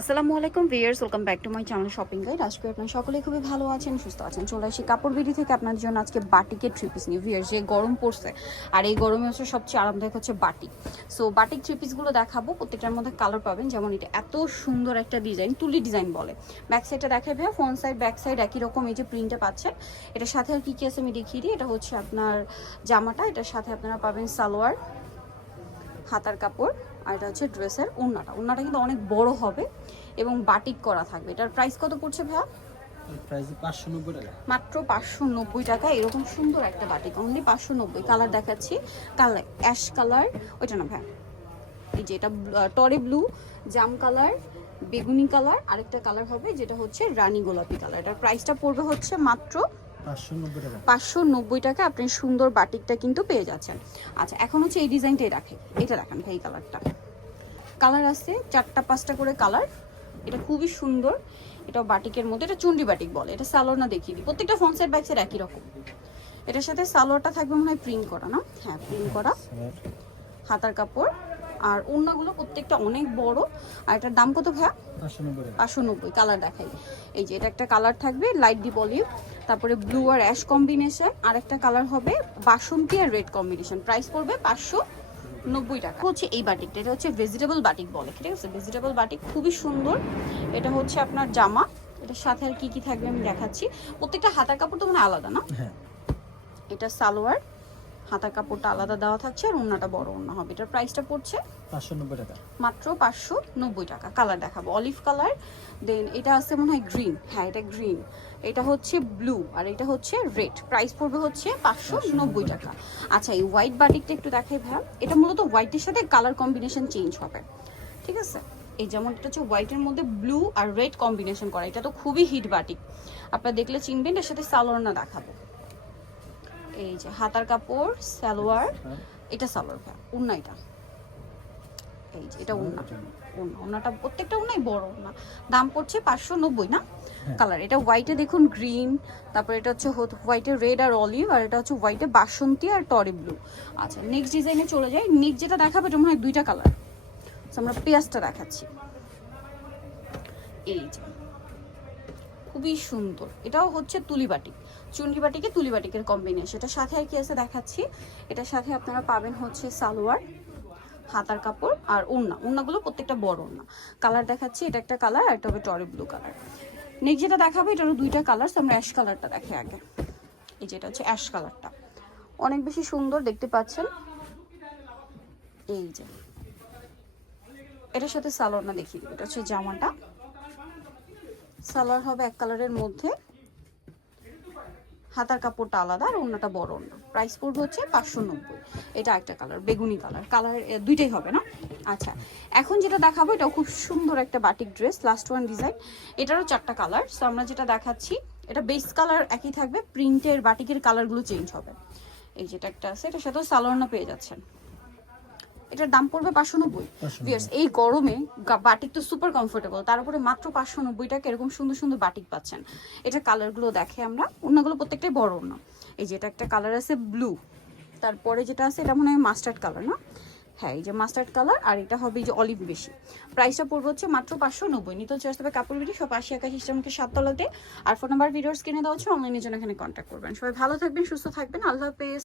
আসসালামু আলাইকুম viewers, welcome back to my channel shopping guide. আজকে আপনারা সকলেই খুবই ভালো আছেন, সুস্থ আছেন। চলে আসি কাপড় বিডি থেকে আপনাদের জন্য আজকে বাটিকের থ্রি পিস নিয়ে। ভিউয়ার্স, যে গরম পড়ছে আর এই গরমে হচ্ছে সবচেয়ে আরামদায়ক হচ্ছে বাটিক। সো বাটিক থ্রি পিসগুলো দেখাবো, প্রত্যেকটার মধ্যে কালার পাবেন। যেমন এটা এত সুন্দর একটা ডিজাইন, তুলি ডিজাইন বলে। ব্যাক সাইডটা দেখাই ভাইয়া, ফ্রন্ট সাইড ব্যাক সাইড একই রকম এই যে প্রিন্টটা পাচ্ছেন। এটার সাথে আর কি কি আছে আমি দেখিয়ে দিই। এটা হচ্ছে আপনার জামাটা, এটার সাথে আপনারা পাবেন সালোয়ার, হাতার কাপড়, আর এটা হচ্ছে ড্রেসের ওড়নাটা কিন্তু অনেক বড় হবে এবং বাটিক করা থাকবে। এটার প্রাইস কত পড়ছে ভাইয়া? প্রাইস 590 টাকা, মাত্র 590 টাকা। এরকম সুন্দর একটা বাটিক অনলি 590। কালার দেখাচ্ছি, কালার অ্যাশ কালার, ওইটা না ভাইয়া, এই যে এটা টরে ব্লু, জাম কালার, বেগুনি কালার, আরেকটা কালার হবে যেটা হচ্ছে রানী গোলাপি কালার। এটার প্রাইসটা পড়বে হচ্ছে মাত্র 590 টাকা। 590 টাকা। আপনি সুন্দর বাটিকটা কিন্তু পেয়ে যাচ্ছেন। আচ্ছা, এখন হচ্ছে এই ডিজাইনটাই রাখে, এটা রাখেন ভাই। এই কালার আছে 4টা 5টা করে কালার। এটা খুবই সুন্দর, এটা বাটিকের মধ্যে, এটা চুন্ডি বাটিক বলে। এটা সালোয়ার না দেখিয়ে দিই, প্রত্যেকটা ফ্রন্ট সাইড ব্যাক সাইড একই রকম। এটার সাথে সালোয়ারটা থাকবে মনে হয় প্রিন্ট করা, না? হ্যাঁ, প্রিন্ট করা। হাতার কাপড় আর ওড়নাগুলো প্রত্যেকটা অনেক বড়। আর এটার দাম কত ভাইয়া? 590 টাকা। 590। কালার দেখাই, এই যে এটা একটা কালার থাকবে লাইট ডিপ অলিভ, তারপরে ব্লু আর অ্যাশ কম্বিনেশন, আর একটা কালার হবে বাসন্তী আর রেড কম্বিনেশন। প্রাইস পড়বে 590 টাকা। হচ্ছে এই বাটিকটা, এটা হচ্ছে ভেজিটেবল বাটিক বলে, ঠিক আছে? ভেজিটেবল বাটিক খুবই সুন্দর। এটা হচ্ছে আপনার জামা, এটার সাথে আর কি কি থাকবে আমি দেখাচ্ছি। প্রত্যেকটা হাতার কাপড় তো মানে আলাদা, না? হ্যাঁ, এটা সালোয়ার, হাতার কাপড়টা আলাদা দেওয়া থাকছে, আর ওড়নাটা বড় ওড়না হবে। এটার প্রাইসটা পড়ছে 590 টাকা, মাত্র 590 টাকা। কালার দেখাবো অলিভ কালার, দেন এটা আছে মনে হয় গ্রিন, হ্যাঁ এটা গ্রিন, এটা হচ্ছে ব্লু, আর এটা হচ্ছে রেড। প্রাইস পড়বে হচ্ছে 590 টাকা। আচ্ছা, এই হোয়াইট বাটিকটা একটু দেখাই ভাইয়া। এটা মূলত হোয়াইটের সাথে কালার কম্বিনেশন চেঞ্জ হবে, ঠিক আছে? এই যেমন এটা হচ্ছে হোয়াইটের মধ্যে ব্লু আর রেড কম্বিনেশন করা, এটা তো খুবই হিট বাটিক, আপনারা দেখলে চিনবেন। এর সাথে সালোয়ার না দেখাবো, এই যে হাতার কাপড়, সালোয়ার, এটা সালোয়ার ভাইয়া, ওড়না এটা, এই যে এটা ওড়নাটা প্রত্যেকটা ওড়নাই বড় ওড়না। দাম পড়ছে 590, না? কালার এটা হোয়াইটে দেখুন গ্রিন, তারপর এটা হচ্ছে হোয়াইটে রেড আর অলিভ, আর এটা হচ্ছে হোয়াইটে বাসন্তী আর টরি ব্লু। আচ্ছা, নেক্সট ডিজাইনে চলে যাই। নেক্সট যেটা দেখাবো এটা মনে হয় 2টা কালার। আমরা পেঁয়াজটা দেখাচ্ছি, এই যে খুবই সুন্দর। এটাও হচ্ছে তুলি বাটিক, চুন্ডি বাটিকে তুলি বাটিকের কম্বিনেশন। এটার সাথে আর কি আছে দেখাচ্ছি। এটার সাথে আপনারা পাবেন হচ্ছে সালোয়ার, হাতার কাপড়, আর ওড়নাগুলো প্রত্যেকটা বড় ওড়না। কালার দেখাচ্ছি, এটা একটা কালার, আর এটা হবে টরি ব্লু কালার। নেক্সট যেটা দেখাবো এটারও 2টা কালার। আমরা অ্যাশ কালারটা দেখে আগে, এই যেটা হচ্ছে অ্যাশ কালারটা, অনেক বেশি সুন্দর দেখতে পাচ্ছেন। এই যে এটার সাথে সালোয়ার না দেখিয়ে দিই। এটা হচ্ছে জামাটা, সালোয়ার হবে এক কালারের মধ্যে, হাতার কাপড়টা আলাদা, আর ওড়নাটা বড় ওড়না। প্রাইস পড়বে হচ্ছে 590। এটা একটা কালার বেগুনি কালার, কালার দুইটাই হবে, না? আচ্ছা, এখন যেটা দেখাবো এটাও খুব সুন্দর একটা batik dress, last one design. এটারও 4টা কালার। সো আমরা যেটা দেখাচ্ছি এটা বেস কালার একই থাকবে, প্রিন্টের বাটিকের কালারগুলো চেঞ্জ হবে। এই যেটা একটা আছে, এটার সাথেও সালোয়ার পেয়ে যাচ্ছেন। এটার দাম পড়বে 590। ভিউয়ার্স, এই গরমে বাটিক তো সুপার কমফোর্টেবল, তার উপরে মাত্র 590 টাকা এরকম সুন্দর সুন্দর বাটিক পাচ্ছেন। এটা কালারগুলো দেখে আমরা, ওড়নাগুলো প্রত্যেকটাই বড় ওড়না। এই যে এটা একটা কালার আছে ব্লু, তারপরে যেটা আছে এটা মনে হয় মাস্টার্ড কালার, না? হ্যাঁ, এই যে মাস্টার্ড কালার, আর এটা হবে এই যে অলিভ বেশি। প্রাইসটা পড়বে হচ্ছে মাত্র 590। নিতে হচ্ছে আসতে হবে কাপড় বিডি, সব 80 সিস্টেমকে 7 তলাতে। আর ফোন নাম্বার ভিডিওর স্ক্রিনে দেওয়া হচ্ছে, অনলাইনের জন্য এখানে কন্ট্যাক্ট করবেন। সবাই ভালো থাকবেন, সুস্থ থাকবেন, আল্লাহ হাফেজ।